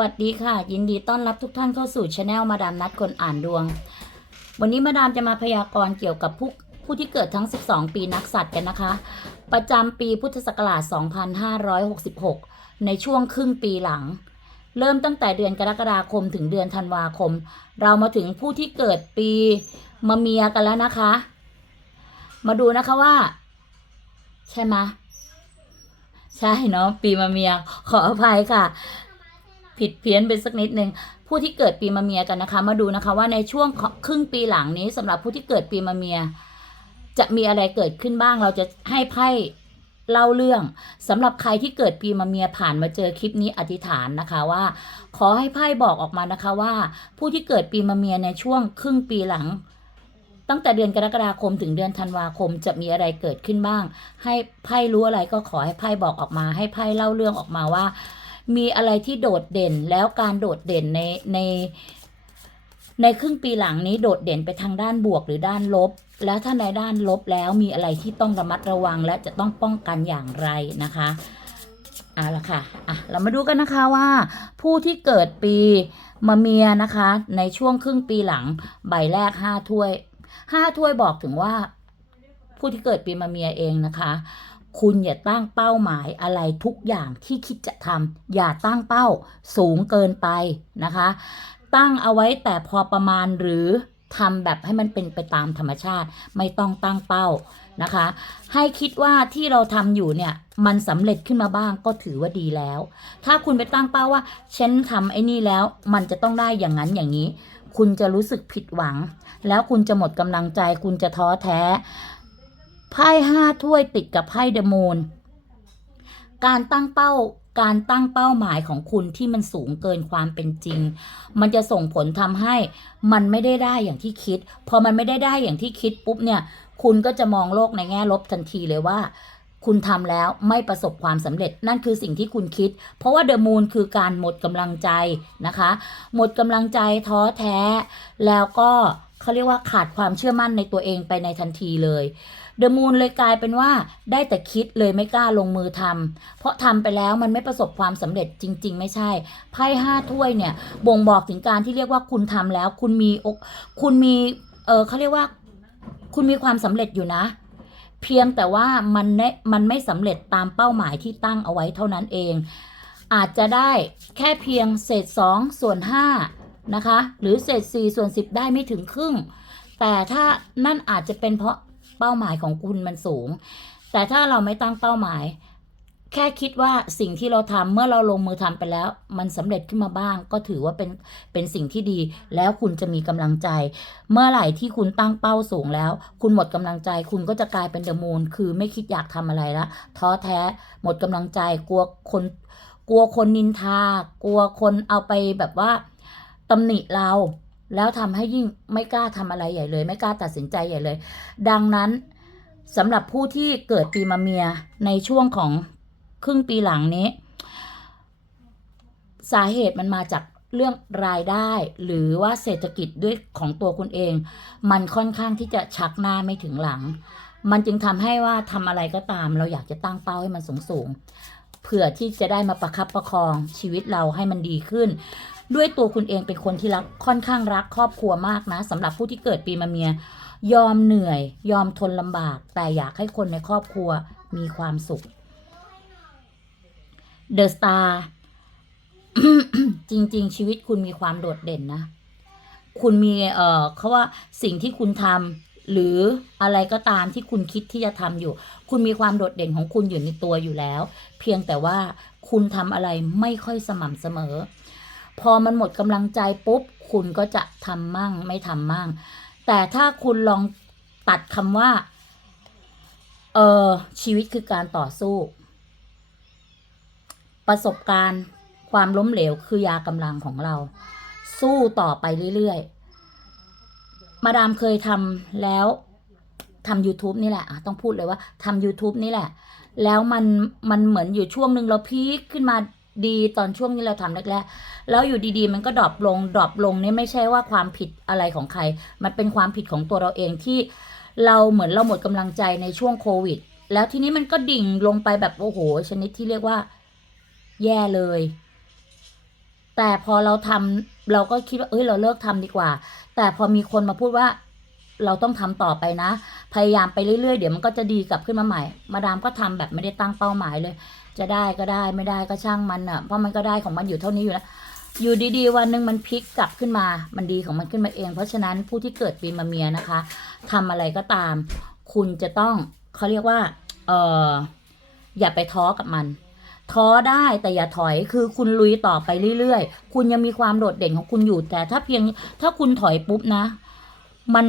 วัสดีค่ะ ยินดีต้อนรับทุกท่านเข้าสู่ช anel มาดามนัดคนอ่านดวง วันนี้มาดามจะมาพยากรณ์เกี่ยวกับผู้ผู้ที่เกิดทั้ง 12 ปีนักสัตว์กันนะคะ ประจำปีพุทธศักราช 2566 ในช่วงครึ่งปีหลัง เริ่มตั้งแต่เดือนกรกฎาคมถึงเดือนธันวาคม เรามาถึงผู้ที่เกิดปีมะเมียกันแล้วนะคะ มาดูนะคะว่า ใช่ไหมใช่เนาะปีมะเมียขออภัยค่ะ ผิดเพี้ยนไปสักนิดนึงผู้ที่เกิดปีมะเมียกันนะคะ มาดูนะคะว่าในช่วงครึ่งปีหลังนี้สำหรับผู้ที่เกิดปีมะเมีย จะมีอะไรเกิดขึ้นบ้างเราจะให้ไพ่เล่าเรื่องสำหรับใครที่เกิดปีมะเมียผ่านมาเจอคลิปนี้อธิษฐานนะคะว่า ขอให้ไพ่บอกออกมานะคะว่า ผู้ที่เกิดปีมะเมียในช่วงครึ่งปีหลัง ตั้งแต่เดือนกรกฎาคมถึงเดือนธันวาคมจะมีอะไรเกิดขึ้นบ้าง ให้ไพ่รู้อะไรก็ขอให้ไพ่บอกออกมา ให้ไพ่เล่าเรื่องออกมาว่า มีอะไรที่โดดเด่นแล้วการโดดเด่นในในในครึ่งปีหลังนี้โดดเด่นไปทางด้านบวกหรือด้านลบ แล้วถ้าในด้านลบแล้วมีอะไรที่ต้องระมัดระวังและจะต้องป้องกันอย่างไรนะคะเอาละค่ะอะ เรามาดูกันนะคะว่า ผู้ที่เกิดปีมะเมียนะคะ ในช่วงครึ่งปีหลัง ใบแรกห้าถ้วยห้าถ้วยบอกถึงว่า ผู้ที่เกิดปีมะเมียเองนะคะ คุณอย่าตั้งเป้าหมายอะไรทุกอย่างที่คิดจะทำอย่าตั้งเป้าสูงเกินไปนะคะ ตั้งเอาไว้แต่พอประมาณหรือทำแบบให้มันเป็นไปตามธรรมชาติไม่ต้องตั้งเป้านะคะ ให้คิดว่าที่เราทำอยู่เนี่ยมันสำเร็จขึ้นมาบ้างก็ถือว่าดีแล้ว ถ้าคุณไปตั้งเป้าว่าฉันทำไอ้นี่แล้วมันจะต้องได้อย่างนั้นอย่างนี้ คุณจะรู้สึกผิดหวัง แล้วคุณจะหมดกำลังใจ คุณจะท้อแท้ ไพ่ห้าถ้วยติดกับไพ่เดอะมูนการตั้งเป้าการตั้งเป้าหมายของคุณที่มันสูงเกินความเป็นจริง มันจะส่งผลทำให้มันไม่ได้ได้อย่างที่คิด พอมันไม่ได้ได้อย่างที่คิดปุ๊บเนี่ย คุณก็จะมองโลกในแง่ลบทันทีเลยว่า คุณทำแล้วไม่ประสบความสำเร็จ นั่นคือสิ่งที่คุณคิด เพราะว่าเดอะมูนคือการหมดกำลังใจนะคะ หมดกำลังใจท้อแท้ แล้วก็เขาเรียกว่าขาดความเชื่อมั่นในตัวเองไปในทันทีเลย เดอะมูนเลยกลายเป็นว่าได้แต่คิดเลยไม่กล้าลงมือทำเพราะทำไปแล้วมันไม่ประสบความสำเร็จจริง ๆ ไม่ใช่ไพ่ห้าถ้วยเนี่ย บ่งบอกถึงการที่เรียกว่าคุณทำแล้ว คุณมีอกคุณมีเออเขาเรียกว่า คุณมีความสำเร็จอยู่นะเพียงแต่ว่ามันไม่มันไม่สำเร็จตามเป้าหมายที่ตั้งเอาไว้เท่านั้นเอง อาจจะได้แค่เพียงเศษ 2 ส่วน 5 นะคะ หรือเศษ 4 ส่วน 10 ได้ไม่ถึงครึ่ง แต่ถ้านั่นอาจจะเป็นเพราะ เป้าหมายของคุณมันสูง แต่ถ้าเราไม่ตั้งเป้าหมาย แค่คิดว่าสิ่งที่เราทำเมื่อเราลงมือทำไปแล้ว มันสำเร็จขึ้นมาบ้าง ก็ถือว่าเป็นเป็นสิ่งที่ดี แล้วคุณจะมีกำลังใจ เมื่อไหร่ที่คุณตั้งเป้าสูงแล้ว คุณหมดกำลังใจ คุณก็จะกลายเป็นเดอะมูนคือไม่คิดอยากทำอะไรละท้อแท้หมดกำลังใจกลัวคนกลัวคนนินทากลัวคนเอาไปแบบว่าตำหนิเรา แล้วทำให้ยิ่งไม่กล้าทำอะไรใหญ่เลย ไม่กล้าตัดสินใจใหญ่เลย ดังนั้นสำหรับผู้ที่เกิดปีมะเมียในช่วงของครึ่งปีหลังนี้ สาเหตุมันมาจากเรื่องรายได้หรือว่าเศรษฐกิจด้วยของตัวคุณเอง มันค่อนข้างที่จะชักหน้าไม่ถึงหลัง มันจึงทำให้ว่าทำอะไรก็ตาม เราอยากจะตั้งเป้าให้มันสูงสูงๆเผื่อที่จะได้มาประคับประคองชีวิตเราให้มันดีขึ้น ด้วยตัวคุณเองเป็นคนที่รักค่อนข้างรักครอบครัวมากนะสำหรับผู้ที่เกิดปีมะเมีย ยอมเหนื่อย ยอมทนลำบาก แต่อยากให้คนในครอบครัวมีความสุขเดอะสตาร์จริง ๆ ชีวิตคุณมีความโดดเด่นนะ คุณมีเอ่อเขาว่าสิ่งที่คุณทำหรืออะไรก็ตามที่คุณคิดที่จะทำอยู่ คุณมีความโดดเด่นของคุณอยู่ในตัวอยู่แล้ว เพียงแต่ว่าคุณทำอะไรไม่ค่อยสม่ำเสมอ พอมันหมดกำลังใจปุ๊บ คุณก็จะทำมั่งไม่ทำมั่ง แต่ถ้าคุณลองตัดคำว่า เออชีวิตคือการต่อสู้ ประสบการณ์ความล้มเหลวคือยากำลังของเรา สู้ต่อไปเรื่อยๆ มาดามเคยทำแล้วทำ YouTube นี่แหละะต้องพูดเลยว่าทำ YouTube นี่แหละ แล้วมันมันเหมือนอยู่ช่วงหนึ่งเราพีคขึ้นมา ดีตอนช่วงนี้เราทำแรกๆแล้วอยู่ดีๆ มันก็ดรอปลงดรอปลงนี่ไม่ใช่ว่าความผิดอะไรของใคร มันเป็นความผิดของตัวเราเองที่เราเหมือนเราหมดกำลังใจในช่วงโควิด แล้วทีนี้มันก็ดิ่งลงไปแบบโอ้โห ชนิดที่เรียกว่า แย่เลย แต่พอเราทำเราก็คิดว่าเอ้ยเราเลิกทำดีกว่า แต่พอมีคนมาพูดว่าเราต้องทำต่อไปนะ พยายามไปเรื่อยๆ เดี๋ยวมันก็จะดีกลับขึ้นมาใหม่ มาดามก็ทำแบบไม่ได้ตั้งเป้าหมายเลย จะได้ก็ได้ไม่ได้ก็ช่างมันอะเพราะมันก็ได้ของมันอยู่เท่านี้อยู่แล้วอยู่ดีๆ วันหนึ่งมันพลิกกลับขึ้นมา มันดีของมันขึ้นมาเอง เพราะฉะนั้นผู้ที่เกิดปีมะเมียนะคะทำอะไรก็ตาม คุณจะต้องเขาเรียกว่าเอออย่าไปท้อกับมัน ท้อได้แต่อย่าถอยคือคุณลุยต่อไปเรื่อยๆ คุณยังมีความโดดเด่นของคุณอยู่ แต่ถ้าเพียงถ้าคุณถอยปุ๊บนะ มัน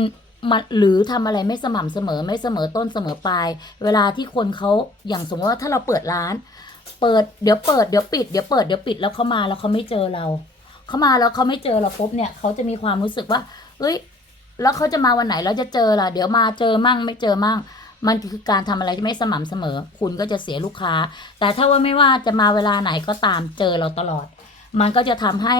มันหรือทำอะไรไม่สม่ำเสมอไม่เสมอต้นเสมอปลาย เวลาที่คนเขาอย่างสมมติว่าถ้าเราเปิดร้าน เปิดเดี๋ยวเปิดเดี๋ยวปิดเดี๋ยวเปิดเดี๋ยวปิดแล้วเขามาแล้วเขาไม่เจอเราเขามาแล้วเขาไม่เจอเราปุ๊บเนี่ยเขาจะมีความรู้สึกว่า เอ้ย แล้วเขาจะมาวันไหนแล้วจะเจอล่ะ เดี๋ยวมาเจอมั่งไม่เจอมั่ง มันคือการทำอะไรที่ไม่สม่ำเสมอ คุณก็จะเสียลูกค้า แต่ถ้าว่าไม่ว่าจะมาเวลาไหนก็ตามเจอเราตลอด มันก็จะทำให้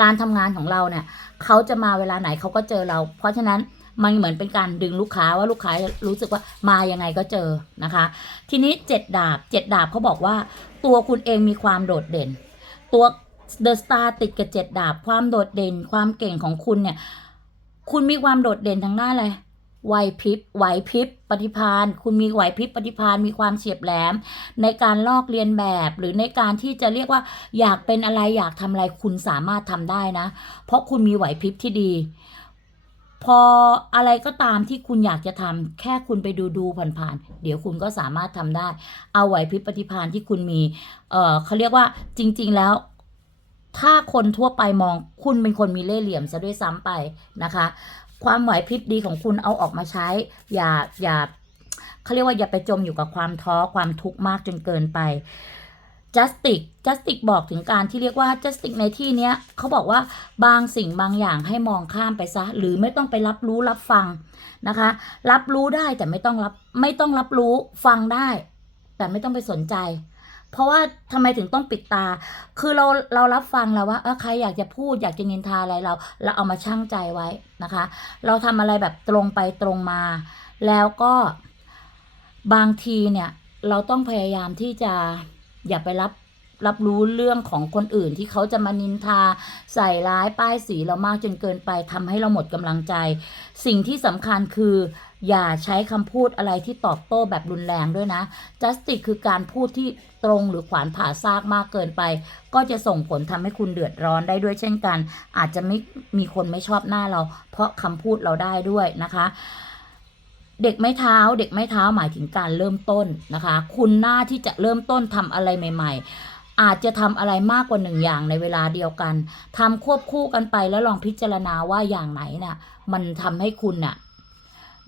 การทำงานของเราเนี่ยเขาจะมาเวลาไหนเขาก็เจอเรา เพราะฉะนั้น มันเหมือนเป็นการดึงลูกค้าว่าลูกค้ารู้สึกว่ามายังไงก็เจอนะคะ ทีนี้เจ็ดดาบเจ็ดดาบเขาบอกว่า ตัวคุณเองมีความโดดเด่น ตัวเดอะสตาร์ติดกับเจ็ดดาบ ความโดดเด่น ความเก่งของคุณเนี่ย คุณมีความโดดเด่นทางหน้านอะไรไหวพริบไหวพริบปฏิภาณคุณมีไหวพริบปฏิภาณมีความเฉียบแหลม ในการลอกเรียนแบบ หรือในการที่จะเรียกว่าอยากเป็นอะไรอยากทำอะไรคุณสามารถทำได้นะ เพราะคุณมีไหวพริบที่ดี พออะไรก็ตามที่คุณอยากจะทำแค่คุณไปดูดูผ่านๆ เดี๋ยวคุณก็สามารถทำได้ เอาไหวพริบปฏิภาณที่คุณมี เออเขาเรียกว่าจริง ๆ แล้ว ถ้าคนทั่วไปมองคุณเป็นคนมีเล่ห์เหลี่ยมซะด้วยซ้ำไปนะคะ ความไหวพริบดีของคุณเอาออกมาใช้ อย่าอย่าเขาเรียกว่าอย่าไปจมอยู่กับความท้อความทุกข์มากจนเกินไป justice justice บอกถึงการที่เรียกว่า justice ในที่เนี้ยเขาบอกว่าบางสิ่งบางอย่างให้มองข้ามไปซะ หรือไม่ต้องไปรับรู้รับฟังนะคะ รับรู้ได้แต่ไม่ต้องรับไม่ต้องรับรู้ฟังได้ แต่ไม่ต้องไปสนใจ เพราะว่าทำไมถึงต้องปิดตา คือเราเรารับฟังแล้วว่าใครอยากจะพูดอยากจะนินทาอะไรเรา เราเอามาชั่งใจไว้นะคะ เราทำอะไรแบบตรงไปตรงมา แล้วก็บางทีเนี่ยเราต้องพยายามที่จะ อย่าไปรับรับรู้เรื่องของคนอื่นที่เขาจะมานินทา ใส่ร้ายป้ายสีเรามากจนเกินไปทำให้เราหมดกำลังใจ สิ่งที่สำคัญคือ อย่าใช้คำพูดอะไรที่ตอบโต้แบบรุนแรงด้วยนะ justice คือการพูดที่ตรงหรือขวานผ่าซากมากเกินไป ก็จะส่งผลทำให้คุณเดือดร้อนได้ด้วยเช่นกัน อาจจะไม่มีคนไม่ชอบหน้าเรา เพราะคำพูดเราได้ด้วยนะคะ เด็กไม่เท้า เด็กไม่เท้าหมายถึงการเริ่มต้นนะคะ คุณหน้าที่จะเริ่มต้นทำอะไรใหม่ ๆ อาจจะทำอะไรมากกว่าหนึ่งอย่างในเวลาเดียวกันทำควบคู่กันไปแล้วลองพิจารณาว่าอย่างไหนน่ะ มันทำให้คุณน่ะ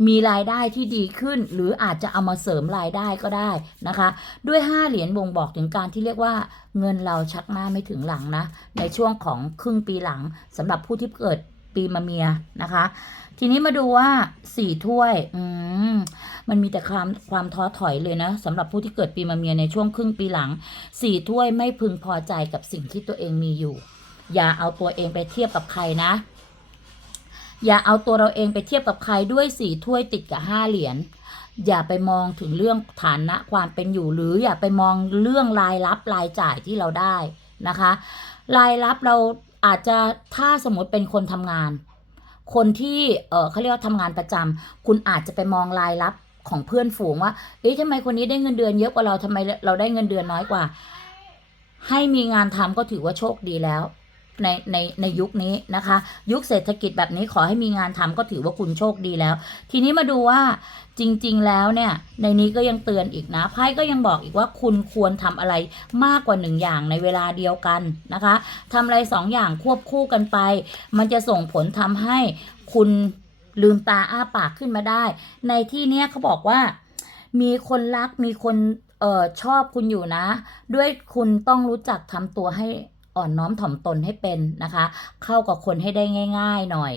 มีรายได้ที่ดีขึ้น หรืออาจจะเอามาเสริมรายได้ก็ได้นะคะ ด้วย 5 เหรียญบ่งบอกถึงการที่เรียกว่าเงินเราชักหน้าไม่ถึงหลังนะ ในช่วงของครึ่งปีหลังสำหรับผู้ที่เกิด ปีมะเมียนะคะ ทีนี้มาดูว่าสี่ถ้วย อืมมันมีแต่ความความท้อถอยเลยนะสำหรับผู้ที่เกิดปีมะเมียในช่วงครึ่งปีหลังสี่ถ้วยไม่พึงพอใจกับสิ่งที่ตัวเองมีอยู่ อย่าเอาตัวเองไปเทียบกับใครนะ อย่าเอาตัวเราเองไปเทียบกับใครด้วยสี่ถ้วยติดกับห้าเหรียญอย่าไปมองถึงเรื่องฐานะความเป็นอยู่หรืออย่าไปมองเรื่องรายรับรายจ่ายที่เราได้นะคะ รายรับเรา อาจจะถ้าสมมติเป็นคนทำงาน คนที่เออเขาเรียกว่าทำงานประจำคุณอาจจะไปมองรายรับของเพื่อนฝูงว่าเอ๊ะทำไมคนนี้ได้เงินเดือนเยอะกว่าเราทำไมเราได้เงินเดือนน้อยกว่า ให้มีงานทำก็ถือว่าโชคดีแล้ว ในในในยุคนี้นะคะ ยุคเศรษฐกิจแบบนี้ขอให้มีงานทำก็ถือว่าคุณโชคดีแล้ว ทีนี้มาดูว่าจริง ๆ แล้วเนี่ย ในนี้ก็ยังเตือนอีกนะไพ่ก็ยังบอกอีกว่าคุณควรทำอะไรมากกว่าหนึ่งอย่างในเวลาเดียวกันนะคะทำอะไรสองอย่างควบคู่กันไป มันจะส่งผลทำให้คุณลืมตาอ้าปากขึ้นมาได้ ในที่เนี้ยเขาบอกว่า มีคนรักมีคนเออชอบคุณอยู่นะ ด้วยคุณต้องรู้จักทำตัวให้ อ่อนน้อมถ่อมตนให้เป็นนะคะ เข้ากับคนให้ได้ง่าย ๆหน่อย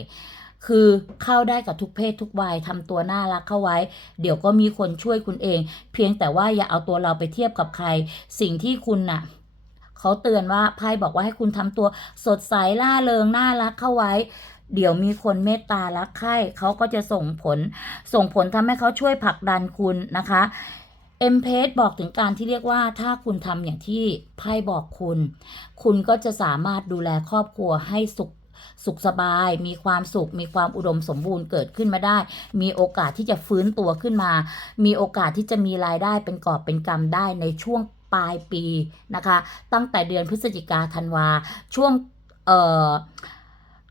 คือเข้าได้กับทุกเพศทุกวัยทำตัวน่ารักเข้าไว้ เดี๋ยวก็มีคนช่วยคุณเอง เพียงแต่ว่าอย่าเอาตัวเราไปเทียบกับใคร สิ่งที่คุณน่ะเขาเตือนว่าไพ่บอกว่าให้คุณทำตัวสดใสล่าเริงน่ารักเข้าไว้เดี๋ยวมีคนเมตตารักใคร่เขาก็จะส่งผล ส่งผลทำให้เขาช่วยผลักดันคุณนะคะ เอ็มเพสบอกถึงการที่เรียกว่าถ้าคุณทำอย่างที่ไพ่บอกคุณ คุณก็จะสามารถดูแลครอบครัวให้สุขสุขสบาย มีความสุข มีความอุดมสมบูรณ์เกิดขึ้นมาได้ มีโอกาสที่จะฟื้นตัวขึ้นมา มีโอกาสที่จะมีรายได้เป็นกอบเป็นกำได้ในช่วงปลายปีนะคะ ตั้งแต่เดือนพฤศจิกาธันวาช่วงเอ่อ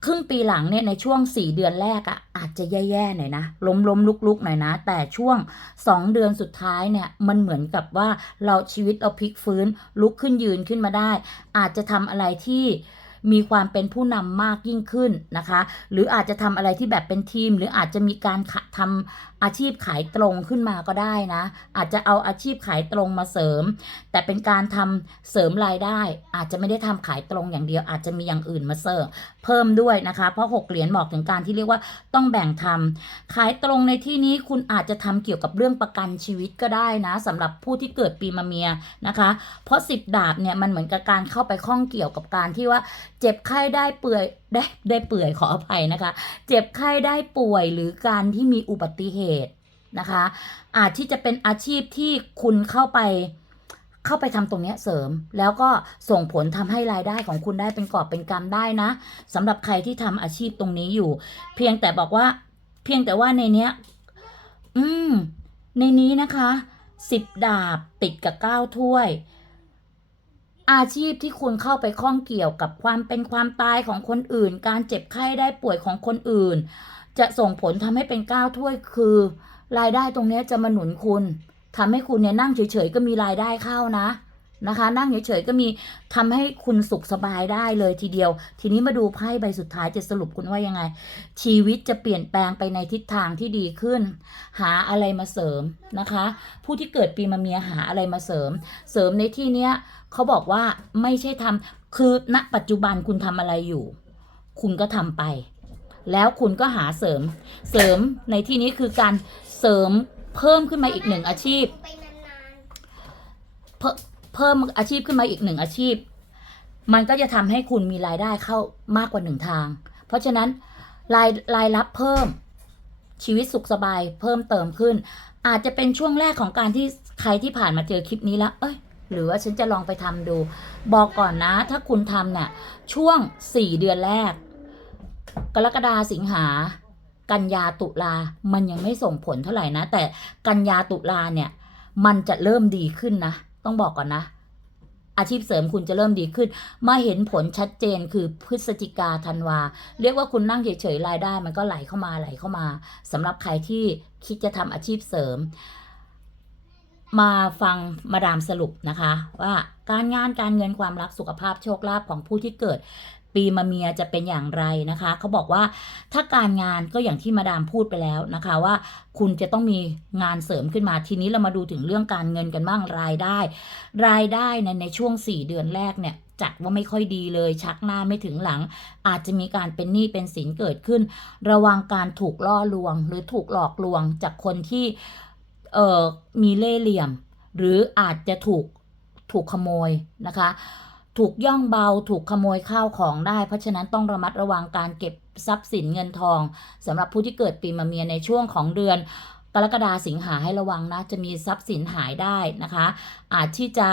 ครึ่งปีหลังเนี่ยในช่วง 4 เดือนแรกอะ่ะอาจจะแย่ๆหน่อยนะล้มล้มลุกลุกหน่อยนะ แต่ช่วง 2 เดือนสุดท้ายเนี่ยมันเหมือนกับว่าเราชีวิตเราพลิกฟื้นลุกขึ้นยืนขึ้นมาได้ อาจจะทำอะไรที่ มีความเป็นผู้นำมากยิ่งขึ้นนะคะ หรืออาจจะทำอะไรที่แบบเป็นทีม หรืออาจจะมีการขะทำอาชีพขายตรงขึ้นมาก็ได้นะ อาจจะเอาอาชีพขายตรงมาเสริม แต่เป็นการทำเสริมรายได้ อาจจะไม่ได้ทำขายตรงอย่างเดียว อาจจะมีอย่างอื่นมาเสริมเพิ่มด้วยนะคะ เพราะหกเหรียญบอกถึงการที่เรียกว่าต้องแบ่งทำขายตรงในที่นี้คุณอาจจะทำเกี่ยวกับเรื่องประกันชีวิตก็ได้นะสำหรับผู้ที่เกิดปีมะเมียนะคะ เพราะสิบดาบเนี่ยมันเหมือนกับการเข้าไปข้องเกี่ยวกับการที่ว่า เจ็บไข้ได้เปื่อยได้ได้เปื่อยขออภัยนะคะ เจ็บไข้ได้ป่วยหรือการที่มีอุบัติเหตุนะคะ อาจที่จะเป็นอาชีพที่คุณเข้าไปเข้าไปทำตรงนี้เสริม แล้วก็ส่งผลทำให้รายได้ของคุณได้เป็นกอบเป็นกำได้นะสำหรับใครที่ทำอาชีพตรงนี้อยู่ เพียงแต่บอกว่า เพียงแต่ว่าในเนี้ย อืม ในนี้นะคะสิบดาบติดกับเก้าถ้วย อาชีพที่คุณเข้าไปข้องเกี่ยวกับความเป็นความตายของคนอื่น การเจ็บไข้ได้ป่วยของคนอื่น จะส่งผลทำให้เป็นก้าวถ้วยคือ รายได้ตรงนี้จะมาหนุนคุณทำให้คุณเนี่ยนั่งเฉยๆก็มีรายได้เข้านะ นะคะ นั่งเฉยๆก็มีทำให้คุณสุขสบายได้เลยทีเดียว ทีนี้มาดูไพ่ใบสุดท้ายจะสรุปคุณว่ายังไง ชีวิตจะเปลี่ยนแปลงไปในทิศทางที่ดีขึ้น หาอะไรมาเสริมนะคะ ผู้ที่เกิดปีมะเมียหาอะไรมาเสริม เสริมในที่เนี้ยเขาบอกว่าไม่ใช่ทำคือณปัจจุบันคุณทำอะไรอยู่ คุณก็ทำไป แล้วคุณก็หาเสริม เสริมในที่นี้คือการเสริมเพิ่มขึ้นมาอีกหนึ่งอาชีพไปนานเพิ่ม เพิ่มอาชีพขึ้นมาอีกหนึ่งอาชีพ มันก็จะทำให้คุณมีรายได้เข้ามากกว่าหนึ่งทาง เพราะฉะนั้นรายรายรับเพิ่มชีวิตสุขสบายเพิ่มเติมขึ้น อาจจะเป็นช่วงแรกของการที่ใครที่ผ่านมาเจอคลิปนี้แล้ว เอ้ย หรือว่าฉันจะลองไปทำดู บอกก่อนนะ ถ้าคุณทำเนี่ยช่วงสี่เดือนแรก กรกฎาสิงหา กันยาตุลา มันยังไม่ส่งผลเท่าไหร่นะ แต่กันยาตุลาเนี่ย มันจะเริ่มดีขึ้นนะ ต้องบอกก่อนนะ อาชีพเสริมคุณจะเริ่มดีขึ้น มาเห็นผลชัดเจนคือพฤศจิกาธันวา เรียกว่าคุณนั่งเฉยๆรายได้ มันก็ไหลเข้ามาไหลเข้ามาสำหรับใครที่คิดจะทำอาชีพเสริม มาฟังมาดามสรุปนะคะ ว่าการงานการเงินความรักสุขภาพโชคลาภของผู้ที่เกิด ปีมะเมียจะเป็นอย่างไรนะคะเขาบอกว่าถ้าการงานก็อย่างที่มาดามพูดไปแล้วนะคะว่า คุณจะต้องมีงานเสริมขึ้นมาทีนี้เรามาดูถึงเรื่องการเงินกันบ้างรายได้ รายได้ในในช่วง 4 เดือนแรกเนี่ยจัดว่าไม่ค่อยดีเลยชักหน้าไม่ถึงหลัง อาจจะมีการเป็นหนี้เป็นสินเกิดขึ้น ระวังการถูกล่อลวง หรือถูกหลอกลวงจากคนที่เอ่อมีเล่ห์เหลี่ยม หรืออาจจะถูกถูกขโมยนะคะ ถูกย่องเบาถูกขโมยข้าวของได้ เพราะฉะนั้นต้องระมัดระวังการเก็บทรัพย์สินเงินทองสำหรับผู้ที่เกิดปีมะเมียในช่วงของเดือนกรกฎาสิงหาให้ระวังนะ จะมีทรัพย์สินหายได้นะคะ อาจที่จะ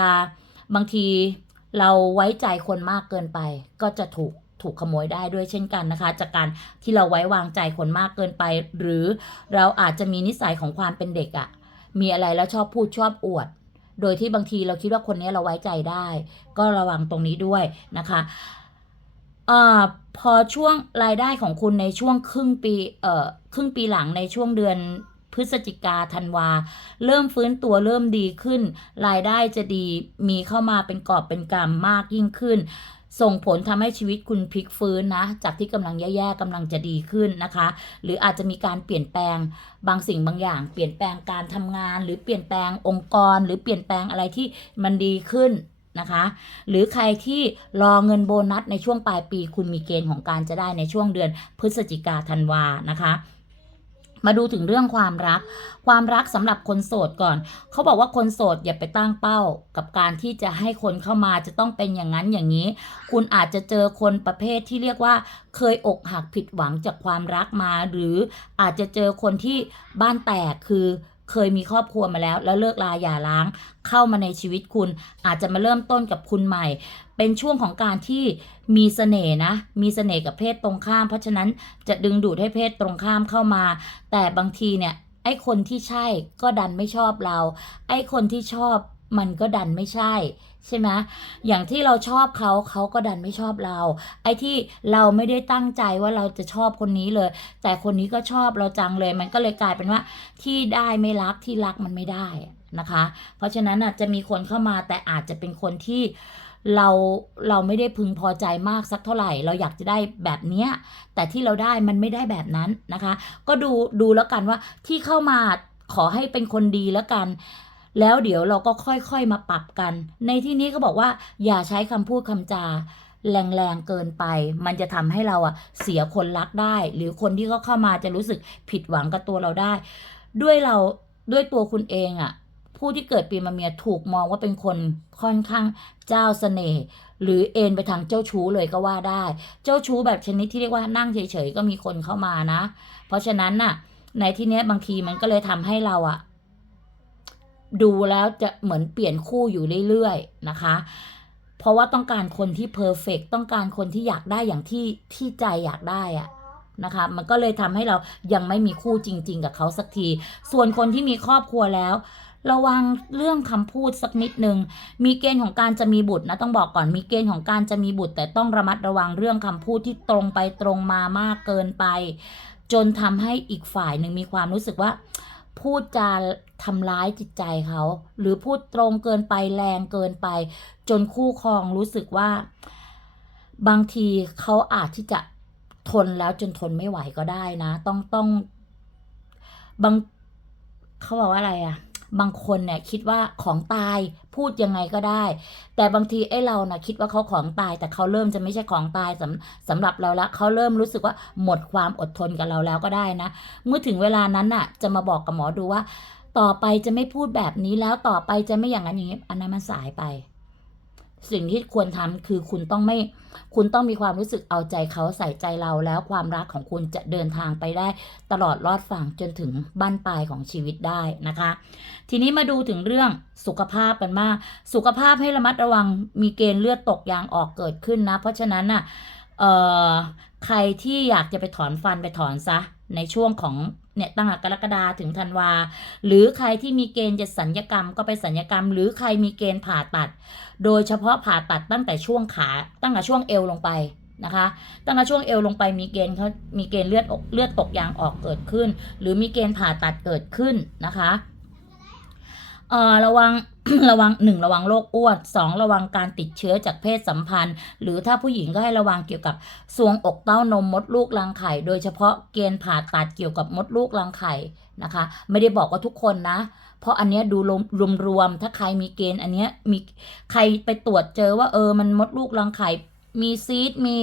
บางทีเราไว้ใจคนมากเกินไป ก็จะถูกถูกขโมยได้ด้วยเช่นกันนะคะ จากการที่เราไว้วางใจคนมากเกินไป หรือเราอาจจะมีนิสัยของความเป็นเด็กอะ่ะมีอะไรแล้วชอบพูดชอบอวด โดยที่บางทีเราคิดว่าคนนี้เราไว้ใจได้ ก็ระวังตรงนี้ด้วยนะคะอพอช่วงรายได้ของคุณในช่วงครึ่งปีเอ่อครึ่งปีหลังในช่วงเดือนพฤศจิกาธันวา เริ่มฟื้นตัวเริ่มดีขึ้น รายได้จะดีมีเข้ามาเป็นกอบเป็นกำมากยิ่งขึ้น ส่งผลทำให้ชีวิตคุณพลิกฟื้นนะ จากที่กำลังแย่ๆกำลังจะดีขึ้นนะคะ หรืออาจจะมีการเปลี่ยนแปลงบางสิ่งบางอย่าง เปลี่ยนแปลงการทำงาน หรือเปลี่ยนแปลงองค์กร หรือเปลี่ยนแปลงอะไรที่มันดีขึ้นนะคะ หรือใครที่รอเงินโบนัสในช่วงปลายปี คุณมีเกณฑ์ของการจะได้ในช่วงเดือนพฤศจิกาธันวานะคะ มาดูถึงเรื่องความรัก ความรักสำหรับคนโสดก่อน เขาบอกว่าคนโสดอย่าไปตั้งเป้า กับการที่จะให้คนเข้ามาจะต้องเป็นอย่างนั้นอย่างนี้ คุณอาจจะเจอคนประเภทที่เรียกว่า เคยอกหักผิดหวังจากความรักมา หรืออาจจะเจอคนที่บ้านแตกคือเคยมีครอบครัวมาแล้ว แล้วเลิกลาหย่าร้าง เข้ามาในชีวิตคุณอาจจะมาเริ่มต้นกับคุณใหม่ เป็นช่วงของการที่มีเสน่ห์นะ มีเสน่ห์กับเพศตรงข้าม เพราะฉะนั้นจะดึงดูดให้เพศตรงข้ามเข้ามา แต่บางทีเนี่ยไอ้คนที่ใช่ก็ดันไม่ชอบเรา ไอ้คนที่ชอบมันก็ดันไม่ใช่ ใช่ไหมอย่างที่เราชอบเขาเขาก็ดันไม่ชอบเรา ไอ้ที่เราไม่ได้ตั้งใจว่าเราจะชอบคนนี้เลย แต่คนนี้ก็ชอบเราจังเลย มันก็เลยกลายเป็นว่า ที่ได้ไม่รักที่รักมันไม่ได้นะคะ เพราะฉะนั้นน่ะจะมีคนเข้ามาแต่อาจจะเป็นคนที่ เราเราไม่ได้พึงพอใจมากสักเท่าไหร่ เราอยากจะได้แบบเนี้ยแต่ที่เราได้มันไม่ได้แบบนั้นนะคะ ก็ดูดูแล้วกันว่าที่เข้ามาขอให้เป็นคนดีแล้วกัน แล้วเดี๋ยวเราก็ค่อยๆมาปรับกัน ในที่นี้ก็บอกว่าอย่าใช้คำพูดคำจาแรงๆเกินไป มันจะทำให้เราอะเสียคนรักได้ หรือคนที่เขาเข้ามาจะรู้สึกผิดหวังกับตัวเราได้ ด้วยเราด้วยตัวคุณเองอะ ผู้ที่เกิดปีมะเมียถูกมองว่าเป็นคนค่อนข้างเจ้าเสน่ห์หรือเอ็นไปทางเจ้าชู้เลยก็ว่าได้ เจ้าชู้แบบชนิดที่เรียกว่านั่งเฉยๆก็มีคนเข้ามานะ เพราะฉะนั้นน่ะ ในที่เนี้ยบางทีมันก็เลยทำให้เราอะดูแล้วจะเหมือนเปลี่ยนคู่อยู่เรื่อยๆนะคะ เพราะว่าต้องการคนที่เพอร์เฟกต้องการคนที่อยากได้อย่างที่ที่ใจอยากได้อะนะคะ มันก็เลยทำให้เรายังไม่มีคู่จริง ๆ กับเขาสักที ส่วนคนที่มีครอบครัวแล้ว ระวังเรื่องคำพูดสักนิดหนึ่งมีเกณฑ์ของการจะมีบุตรนะต้องบอกก่อนมีเกณฑ์ของการจะมีบุตร แต่ต้องระมัดระวังเรื่องคำพูดที่ตรงไปตรงมามากเกินไป จนทำให้อีกฝ่ายหนึ่งมีความรู้สึกว่า พูดจาทำร้ายจิตใจเขา หรือพูดตรงเกินไปแรงเกินไป จนคู่ครองรู้สึกว่า บางทีเขาอาจที่จะทนแล้วจนทนไม่ไหวก็ได้นะ ต้องต้องบางเขาบอกว่าอะไรอะ บางคนเนี่ยคิดว่าของตายพูดยังไงก็ได้ แต่บางทีไอ้เรานะคิดว่าเขาของตาย แต่เขาเริ่มจะไม่ใช่ของตายสำสำหรับเราละเขาเริ่มรู้สึกว่าหมดความอดทนกับเราแล้วก็ได้นะ เมื่อถึงเวลานั้นน่ะ จะมาบอกกับหมอดูว่า ต่อไปจะไม่พูดแบบนี้แล้วต่อไปจะไม่อย่างนั้นอย่างนี้อันนั้นมันสายไป สิ่งที่ควรทำคือคุณต้องไม่ คุณต้องมีความรู้สึกเอาใจเขาใส่ใจเราแล้วความรักของคุณจะเดินทางไปได้ ตลอดรอดฝั่งจนถึงบั้นปลายของชีวิตได้นะคะ ทีนี้มาดูถึงเรื่องสุขภาพกันมาก สุขภาพให้ระมัดระวังมีเกณฑ์เลือดตกยางออกเกิดขึ้นนะ เพราะฉะนั้นน่ะเออใครที่อยากจะไปถอนฟันไปถอนซะในช่วงของเนี่ยตั้งแต่กรกฎาถึงธันวา หรือใครที่มีเกณฑ์จะสัญญกรรมก็ไปสัญญกรรม หรือใครมีเกณฑ์ผ่าตัด โดยเฉพาะผ่าตัดตั้งแต่ช่วงขา ตั้งแต่ช่วงเอวลงไปนะคะ ตั้งแต่ช่วงเอวลงไปมีเกณฑ์เขามีเกณฑ์เลือดออกเลือดตกยางออกเกิดขึ้น หรือมีเกณฑ์ผ่าตัดเกิดขึ้นนะคะเอ่อระวังระวังหนึ่งระวังโรคอ้วนสองระวังการติดเชื้อจากเพศสัมพันธ์ หรือถ้าผู้หญิงก็ให้ระวังเกี่ยวกับซวงอกเต้านมมดลูกรังไข่ โดยเฉพาะเกณฑ์ผ่าตัดเกี่ยวกับมดลูกรังไข่นะคะ ไม่ได้บอกว่าทุกคนนะ เพราะอันเนี้ยดูรวมรวมถ้าใครมีเกณฑ์อันเนี้ยมีใครไปตรวจเจอว่าเออมันมดลูกรังไข่มีซีดมี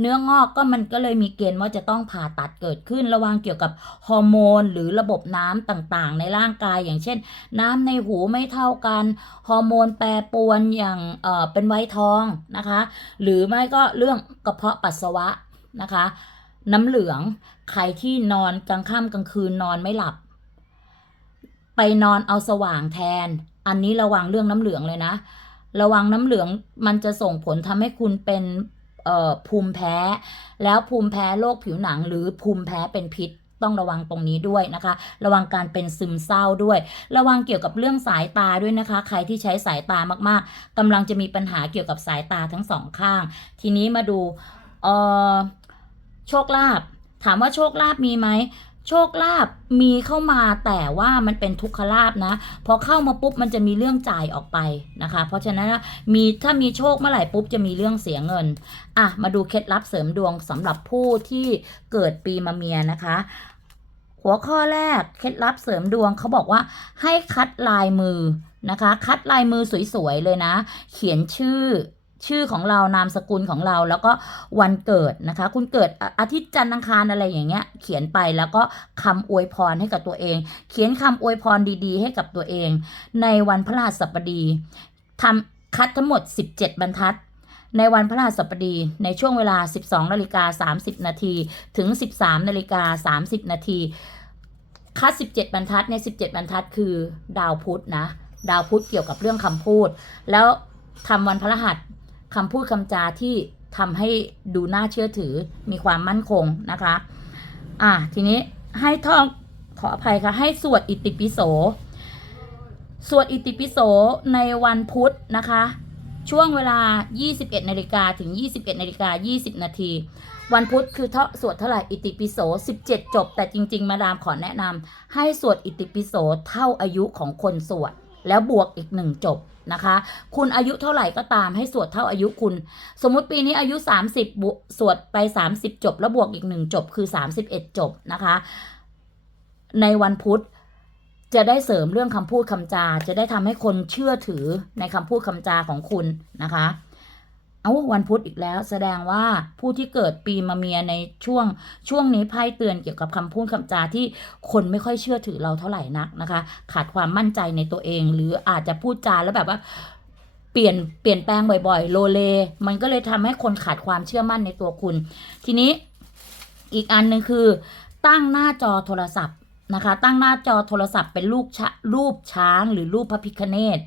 เนื้องอกก็มันก็เลยมีเกณฑ์ว่าจะต้องผ่าตัดเกิดขึ้นระวังเกี่ยวกับฮอร์โมนหรือระบบน้ำต่างๆ ในร่างกายอย่างเช่น น้ำในหูไม่เท่ากันฮอร์โมนแปรปรวนอย่างเออเป็นไวท์ทองนะคะ หรือไม่ก็เรื่องกระเพาะปัสสาวะนะคะ น้ำเหลืองใครที่นอนกลางค่ำกลางคืนนอนไม่หลับ ไปนอนเอาสว่างแทน อันนี้ระวังเรื่องน้ำเหลืองเลยนะ ระวังน้ำเหลืองมันจะส่งผลทำให้คุณเป็นภูมิแพ้ แล้วภูมิแพ้โรคผิวหนังหรือภูมิแพ้เป็นพิษต้องระวังตรงนี้ด้วยนะคะ ระวังการเป็นซึมเศร้าด้วย ระวังเกี่ยวกับเรื่องสายตาด้วยนะคะ ใครที่ใช้สายตามากๆกำลังจะมีปัญหาเกี่ยวกับสายตาทั้งสองข้าง ทีนี้มาดูโชคลาภถามว่าโชคลาภมีไหม โชคลาภมีเข้ามาแต่ว่ามันเป็นทุกขลาภนะ พอเข้ามาปุ๊บมันจะมีเรื่องจ่ายออกไปนะคะ เพราะฉะนั้นมีถ้ามีโชคเมื่อไหร่ปุ๊บจะมีเรื่องเสียเงินอะมาดูเคล็ดลับเสริมดวงสำหรับผู้ที่เกิดปีมะเมียนะคะ หัวข้อแรกเคล็ดลับเสริมดวงเขาบอกว่าให้คัดลายมือนะคะ คัดลายมือสวยๆเลยนะ เขียนชื่อ ชื่อของเรานามสกุลของเราแล้วก็วันเกิดนะคะ คุณเกิดอาทิตย์จันทร์อังคารอะไรอย่างเงี้ย เขียนไปแล้วก็คำอวยพรให้กับตัวเอง เขียนคำอวยพรดีๆ ให้กับตัวเอง ในวันพฤหัสบดีทำคัดทั้งหมด 17 บรรทัด ในวันพฤหัสบดีในช่วงเวลา 12นาฬิกา30 นาทีถึง 13นาฬิกา30 นาทีคัด 17 บรรทัดเนี่ย17 บรรทัดคือดาวพุธนะ ดาวพุธเกี่ยวกับเรื่องคำพูด แล้วทำวันพฤหัส คำพูดคำจาที่ทำให้ดูน่าเชื่อถือมีความมั่นคงนะคะ อะทีนี้ให้ท่องขออภัยค่ะ ให้สวดอิติปิโส สวดอิติปิโสในวันพุธนะคะ ช่วงเวลา 21นาฬิกาถึง 21นาฬิกา20 นาที วันพุธคือเท่าสวดเท่าไหร่อิติปิโส 17 จบ แต่จริง ๆ มาดามขอแนะนำให้สวดอิติปิโสเท่าอายุของคนสวด แล้วบวกอีกหนึ่งจบ นะคะ คุณอายุเท่าไหร่ก็ตามให้สวดเท่าอายุคุณ สมมุติปีนี้อายุ 30บสวดไป 30 จบ แล้วบวกอีกหนึ่งจบคือ 31 จบนะคะ ในวันพุธจะได้เสริมเรื่องคำพูดคำจา จะได้ทำให้คนเชื่อถือในคำพูดคำจาของคุณนะคะ เอาวันพุธอีกแล้ว แสดงว่าผู้ที่เกิดปีมะเมียในช่วงช่วงนี้ไพ่เตือนเกี่ยวกับคำพูดคำจาที่คนไม่ค่อยเชื่อถือเราเท่าไหร่นักนะคะ ขาดความมั่นใจในตัวเอง หรืออาจจะพูดจาแล้วแบบว่าเปลี่ยนเปลี่ยนแปลงบ่อยๆ โลเล มันก็เลยทำให้คนขาดความเชื่อมั่นในตัวคุณ ทีนี้อีกอันหนึ่งคือ ตั้งหน้าจอโทรศัพท์นะคะ ตั้งหน้าจอโทรศัพท์เป็นรูปชะรูปช้างหรือรูปพระพิคเนต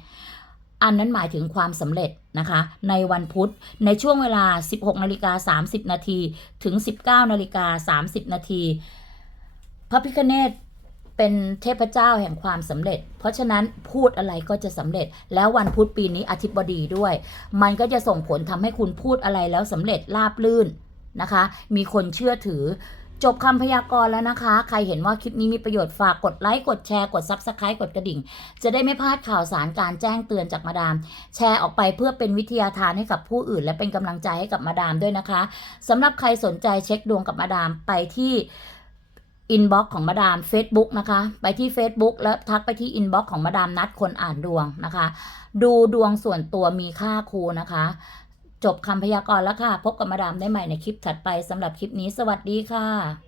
อันนั้นหมายถึงความสำเร็จนะคะ ในวันพุธในช่วงเวลา 16นาฬิกา30 นาทีถึง 19นาฬิกา30 นาทีพระพิคเนตเป็นเทพเจ้าแห่งความสำเร็จ เพราะฉะนั้นพูดอะไรก็จะสำเร็จ แล้ววันพุธปีนี้อธิบดีด้วย มันก็จะส่งผลทำให้คุณพูดอะไรแล้วสำเร็จราบลื่นนะคะ มีคนเชื่อถือ จบคำพยากรณ์แล้วนะคะ ใครเห็นว่าคลิปนี้มีประโยชน์ฝากกดไลค์ กดแชร์ กด Subscribe กดกระดิ่ง จะได้ไม่พลาดข่าวสารการแจ้งเตือนจากมาดาม แชร์ออกไปเพื่อเป็นวิทยาทานให้กับผู้อื่น และเป็นกำลังใจให้กับมาดามด้วยนะคะสำหรับใครสนใจเช็คดวงกับมาดามไปที่อินบ็อกของมาดาม Facebook นะคะ ไปที่ Facebook แล้วทักไปที่อินบ็อกของมาดามนัดคนอ่านดวงนะคะ ดูดวงส่วนตัวมีค่าครูนะคะ จบคำพยากรณ์แล้วค่ะ พบกับมาดามได้ใหม่ในคลิปถัดไปสำหรับคลิปนี้สวัสดีค่ะ